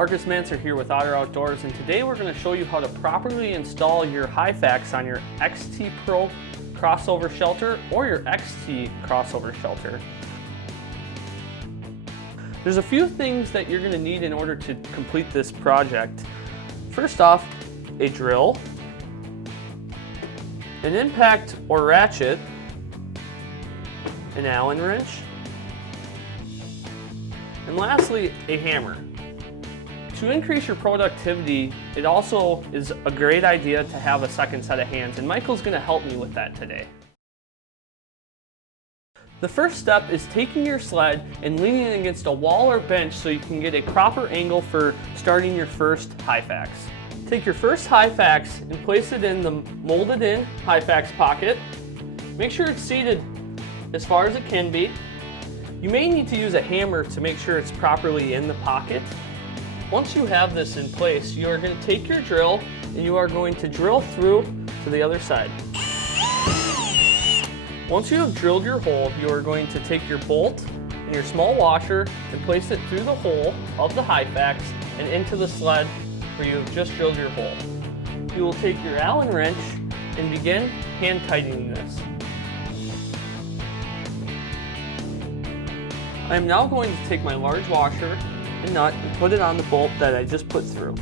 Marcus Manser here with Otter Outdoors, and today we're going to show you how to properly install your Hyfax on your XT Pro crossover shelter or your XT crossover shelter. There's a few things that you're going to need in order to complete this project. First off, a drill, an impact or ratchet, an Allen wrench, and lastly, a hammer. To increase your productivity, it also is a great idea to have a second set of hands, and Michael's going to help me with that today. The first step is taking your sled and leaning it against a wall or bench so you can get a proper angle for starting your first Hyfax. Take your first Hyfax and place it in the molded in Hyfax pocket. Make sure it's seated as far as it can be. You may need to use a hammer to make sure it's properly in the pocket. Once you have this in place, you are going to take your drill and you are going to drill through to the other side. Once you have drilled your hole, you are going to take your bolt and your small washer and place it through the hole of the Hyfax and into the sled where you have just drilled your hole. You will take your Allen wrench and begin hand tightening this. I am now going to take my large washer and nut and put it on the bolt that I just put through.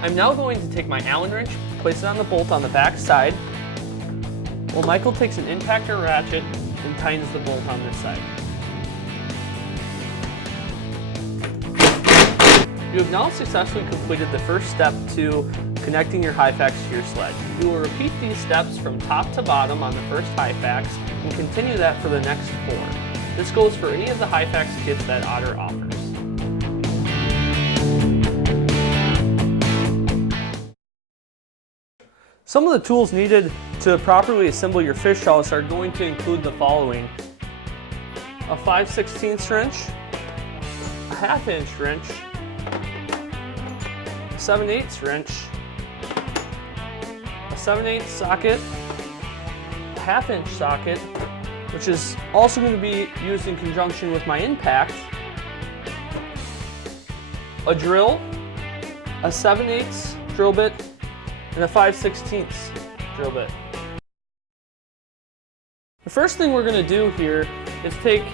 I'm now going to take my Allen wrench, place it on the bolt on the back side, while Michael takes an impact or ratchet and tightens the bolt on this side. You have now successfully completed the first step to connecting your Hyfax to your sled. You will repeat these steps from top to bottom on the first Hyfax and continue that for the next 4. This goes for any of the Hyfax kits that Otter offers. Some of the tools needed to properly assemble your fish house are going to include the following: a 5/16 wrench, a 1/2 inch wrench, a 7/8 wrench, a 7/8 socket, a 1/2 inch socket, which is also going to be used in conjunction with my impact, a drill, a 7/8 drill bit, and a 5/16 drill bit. The first thing we're going to do here is take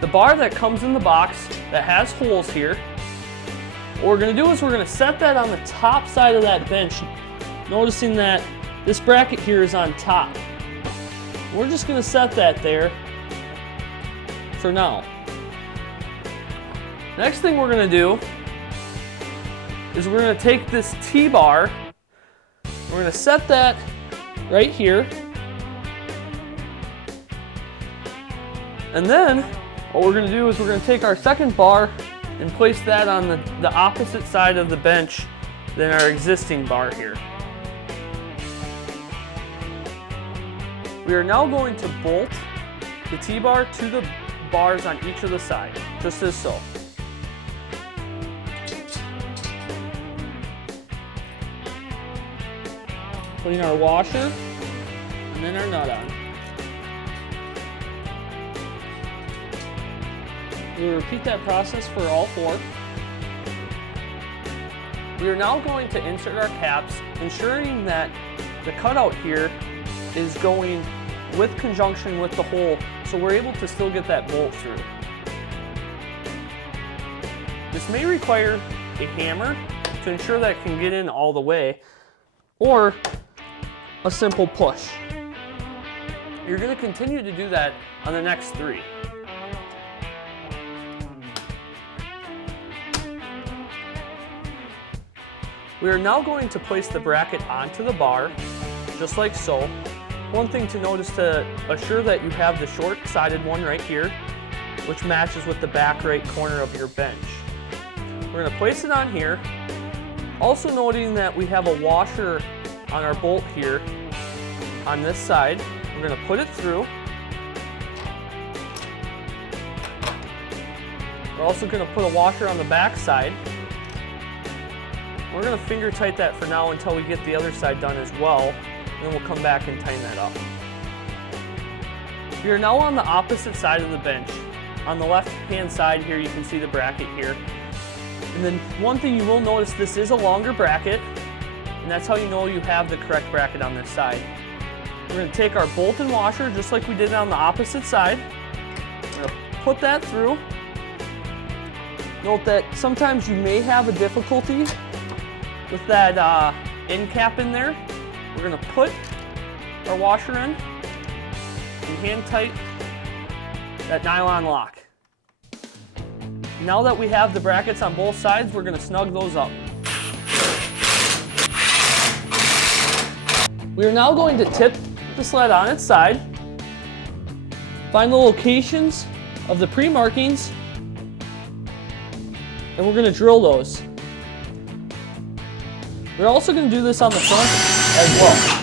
the bar that comes in the box that has holes here. What we're going to do is we're going to set that on the top side of that bench, noticing that this bracket here is on top. We're just going to set that there for now. Next thing we're going to do is we're going to take this T-bar, we're going to set that right here, and then what we're going to do is we're going to take our second bar and place that on the opposite side of the bench than our existing bar here. We are now going to bolt the T-bar to the bars on each of the sides, just as so. Putting our washer and then our nut on. We'll repeat that process for all 4. We are now going to insert our caps, ensuring that the cutout here is going with conjunction with the hole, so we're able to still get that bolt through. This may require a hammer to ensure that it can get in all the way, or a simple push. You're going to continue to do that on the next 3. We are now going to place the bracket onto the bar, just like so. One thing to notice to assure that you have the short-sided one right here, which matches with the back right corner of your bench. We're going to place it on here, also noting that we have a washer on our bolt here on this side. We're going to put it through. We're also going to put a washer on the back side. We're going to finger tight that for now until we get the other side done as well. And then we'll come back and tighten that up. We are now on the opposite side of the bench. on the left hand side here, you can see the bracket here. And then one thing you will notice, this is a longer bracket, and that's how you know you have the correct bracket on this side. We're going to take our bolt and washer just like we did on the opposite side. We're going to put that through. Note that sometimes you may have a difficulty with that end cap in there. We're going to put our washer in and hand tight that nylon lock. Now that we have the brackets on both sides, we're going to snug those up. We are now going to tip the sled on its side, find the locations of the pre-markings, and we're going to drill those. We're also going to do this on the front as well.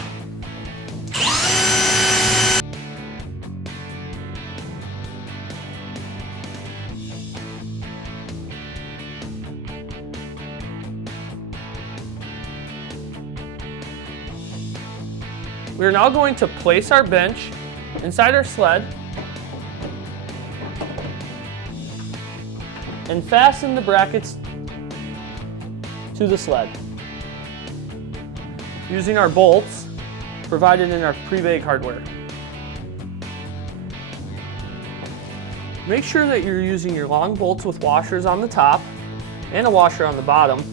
We are now going to place our bench inside our sled and fasten the brackets to the sled using our bolts provided in our pre-bag hardware. Make sure that you're using your long bolts with washers on the top and a washer on the bottom.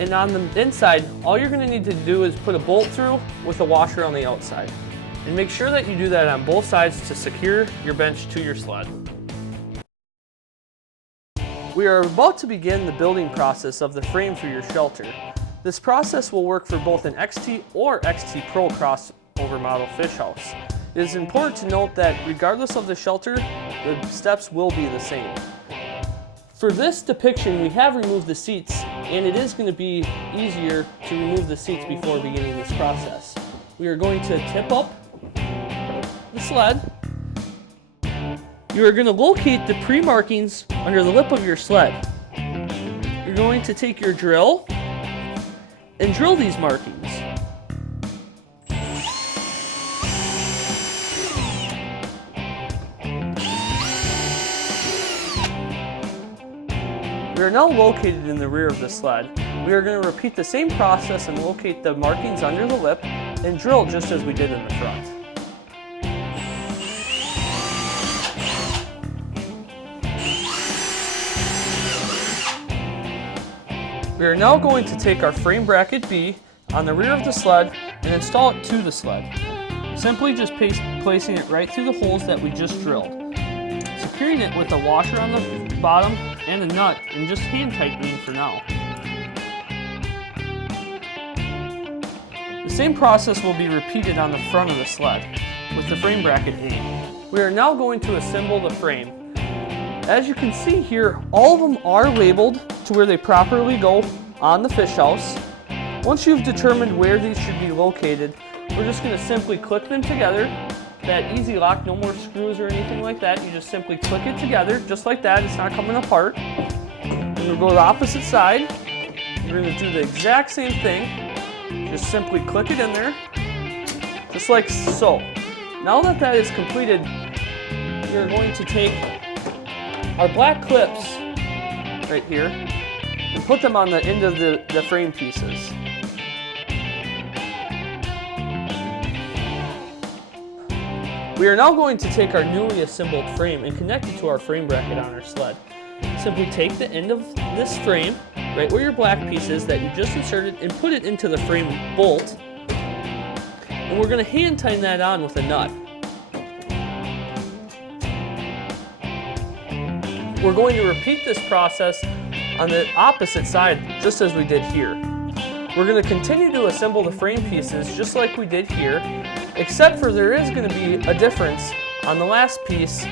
And on the inside, all you're going to need to do is put a bolt through with a washer on the outside. And make sure that you do that on both sides to secure your bench to your sled. We are about to begin the building process of the frame for your shelter. This process will work for both an XT or XT Pro crossover model fish house. It is important to note that regardless of the shelter, the steps will be the same. For this depiction, we have removed the seats, and it is going to be easier to remove the seats before beginning this process. We are going to tip up the sled. You are going to locate the pre-markings under the lip of your sled. You're going to take your drill and drill these markings. We are now located in the rear of the sled. We are going to repeat the same process and locate the markings under the lip and drill just as we did in the front. We are now going to take our frame bracket B on the rear of the sled and install it to the sled. Simply just placing it right through the holes that we just drilled. Securing it with a washer on the bottom and a nut, and just hand tightening for now. The same process will be repeated on the front of the sled with the frame bracket A. We are now going to assemble the frame. As you can see here, all of them are labeled to where they properly go on the fish house. Once you've determined where these should be located, we're just going to simply click them together. That easy lock, no more screws or anything like that. You just simply click it together, just like that. It's not coming apart. And we'll go to the opposite side. We're going to do the exact same thing. Just simply click it in there, just like so. Now that that is completed, we're going to take our black clips right here and put them on the end of the frame pieces. We are now going to take our newly assembled frame and connect it to our frame bracket on our sled. Simply take the end of this frame, right where your black piece is that you just inserted, and put it into the frame bolt. And we're going to hand tighten that on with a nut. We're going to repeat this process on the opposite side, just as we did here. We're going to continue to assemble the frame pieces just like we did here, except for there is going to be a difference on the last piece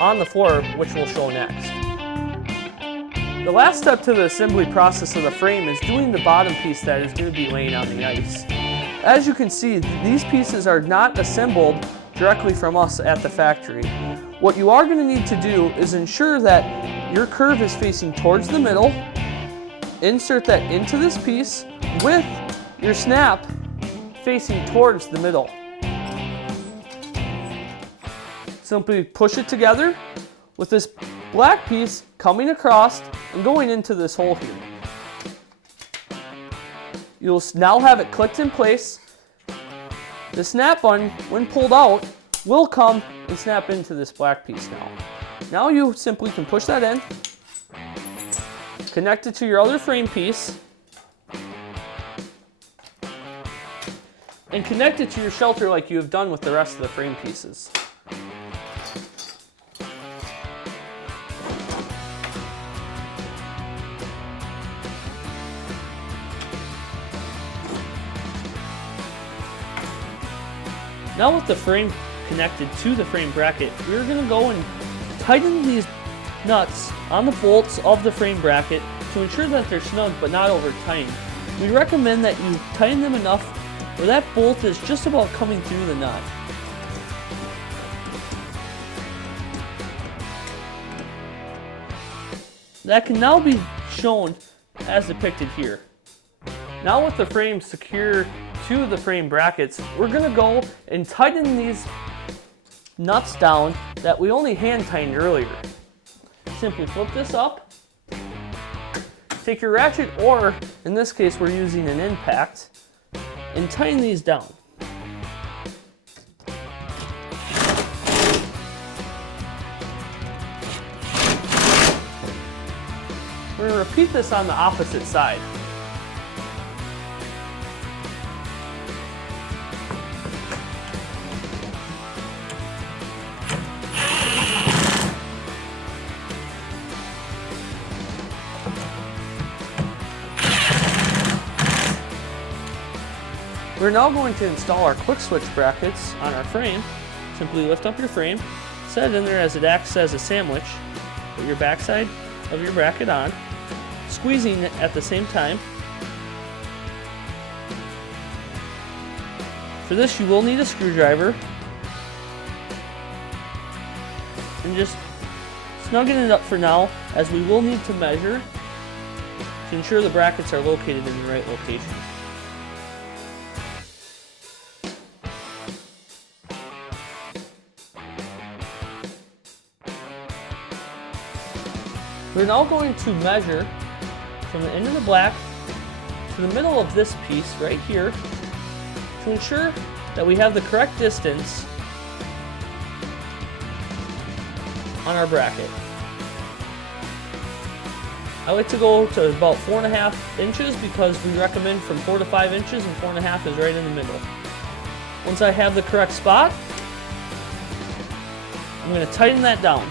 on the floor, which we'll show next. The last step to the assembly process of the frame is doing the bottom piece that is going to be laying on the ice. As you can see, these pieces are not assembled directly from us at the factory. What you are going to need to do is ensure that your curve is facing towards the middle. Insert that into this piece with your snap facing towards the middle. Simply push it together with this black piece coming across and going into this hole here. You'll now have it clicked in place. The snap button, when pulled out, will come and snap into this black piece now. Now you simply can push that in, connect it to your other frame piece, and connect it to your shelter like you have done with the rest of the frame pieces. Now with the frame connected to the frame bracket, we're going to go and tighten these nuts on the bolts of the frame bracket to ensure that they're snug but not over tightened. We recommend that you tighten them enough where that bolt is just about coming through the nut. That can now be shown as depicted here. Now with the frame secure to the frame brackets, we're going to go and tighten these nuts down that we only hand tightened earlier. Simply flip this up, take your ratchet, or in this case we're using an impact, and tighten these down. We're going to repeat this on the opposite side. We're now going to install our quick switch brackets on our frame. Simply lift up your frame, set it in there as it acts as a sandwich. Put your backside of your bracket on, squeezing it at the same time. For this you will need a screwdriver, and just snugging it up for now, as we will need to measure to ensure the brackets are located in the right location. We're now going to measure from the end of the black to the middle of this piece right here to ensure that we have the correct distance on our bracket. I like to go to about 4.5 inches because we recommend from 4 to 5 inches, and 4.5 is right in the middle. Once I have the correct spot, I'm going to tighten that down.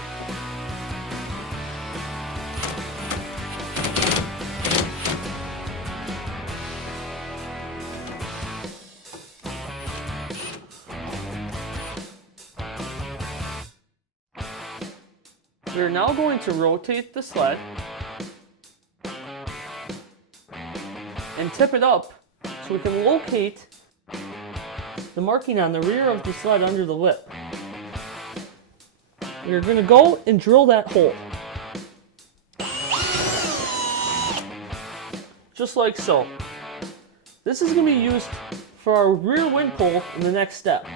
We're now going to rotate the sled and tip it up so we can locate the marking on the rear of the sled under the lip. We're going to go and drill that hole. Just like so. This is going to be used for our rear wind pole in the next step.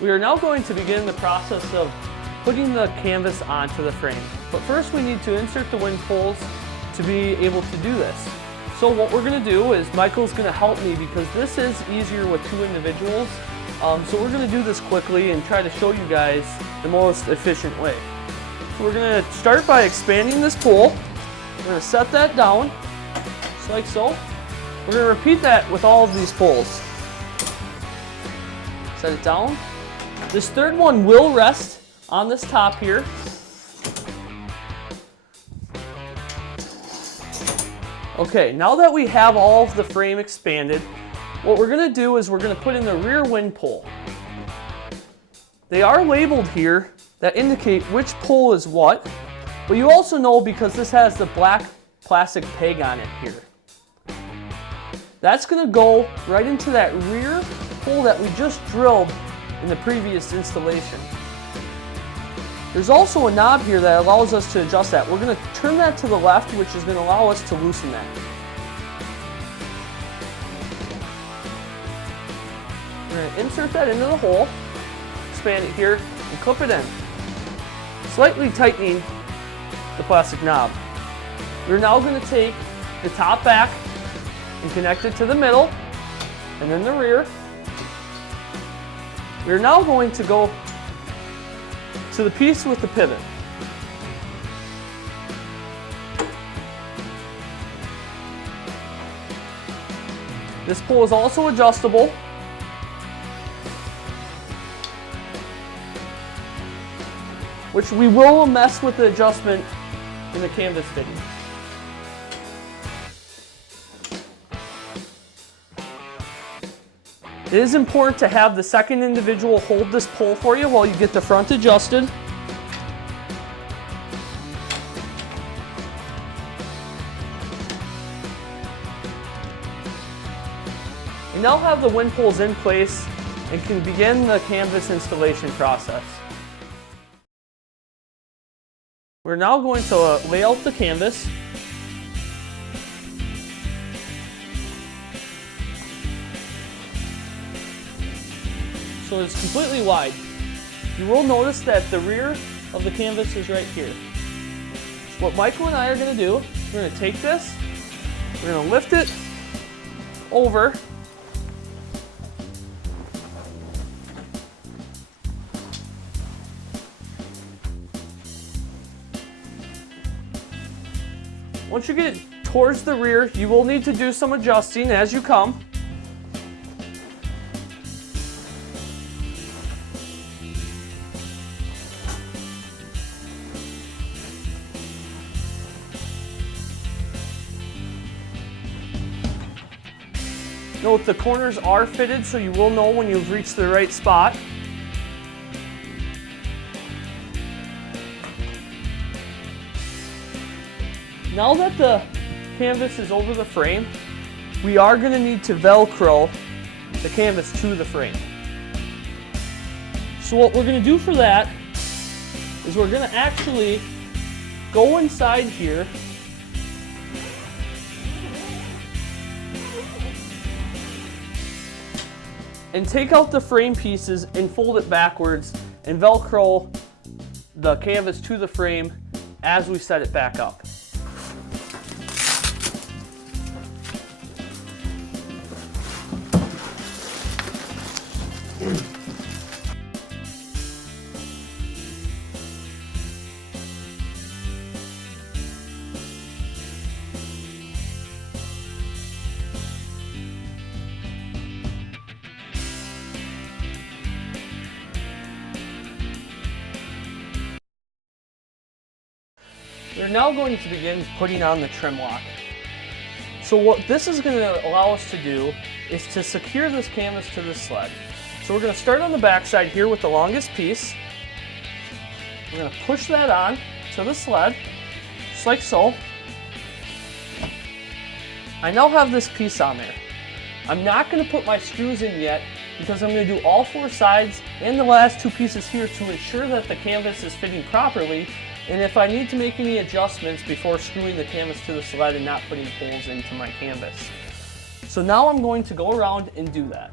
We are now going to begin the process of putting the canvas onto the frame. But first we need to insert the wind poles to be able to do this. So what we're going to do is Michael's going to help me because this is easier with 2 individuals. So we're going to do this quickly and try to show you guys the most efficient way. So we're going to start by expanding this pole. We're going to set that down, just like so. We're going to repeat that with all of these poles. Set it down. This third one will rest on this top here. Okay, now that we have all of the frame expanded, what we're going to do is we're going to put in the rear wind pole. They are labeled here that indicate which pole is what, but you also know because this has the black plastic peg on it here. That's going to go right into that rear pole that we just drilled in the previous installation. There's also a knob here that allows us to adjust that. We're going to turn that to the left, which is going to allow us to loosen that. We're going to insert that into the hole, expand it here, and clip it in, slightly tightening the plastic knob. We're now going to take the top back and connect it to the middle, and then the rear. We're now going to go to the piece with the pivot. This pole is also adjustable. Which we will mess with the adjustment in the canvas fitting. It is important to have the second individual hold this pole for you while you get the front adjusted. You now have the wind poles in place and can begin the canvas installation process. We're now going to lay out the canvas. So it's completely wide. You will notice that the rear of the canvas is right here. So what Michael and I are going to do, we're going to take this, we're going to lift it over. Once you get it towards the rear, you will need to do some adjusting as you come. Note the corners are fitted, so you will know when you've reached the right spot. Now that the canvas is over the frame, we are going to need to Velcro the canvas to the frame. So what we're going to do for that is we're going to actually go inside here and take out the frame pieces and fold it backwards and Velcro the canvas to the frame as we set it back up. We're now going to begin putting on the trim lock. So what this is going to allow us to do is to secure this canvas to the sled. So we're going to start on the back side here with the longest piece. We're going to push that on to the sled, just like so. I now have this piece on there. I'm not going to put my screws in yet because I'm going to do all four sides and the last two pieces here to ensure that the canvas is fitting properly, and if I need to make any adjustments before screwing the canvas to the sled and not putting holes into my canvas. So now I'm going to go around and do that.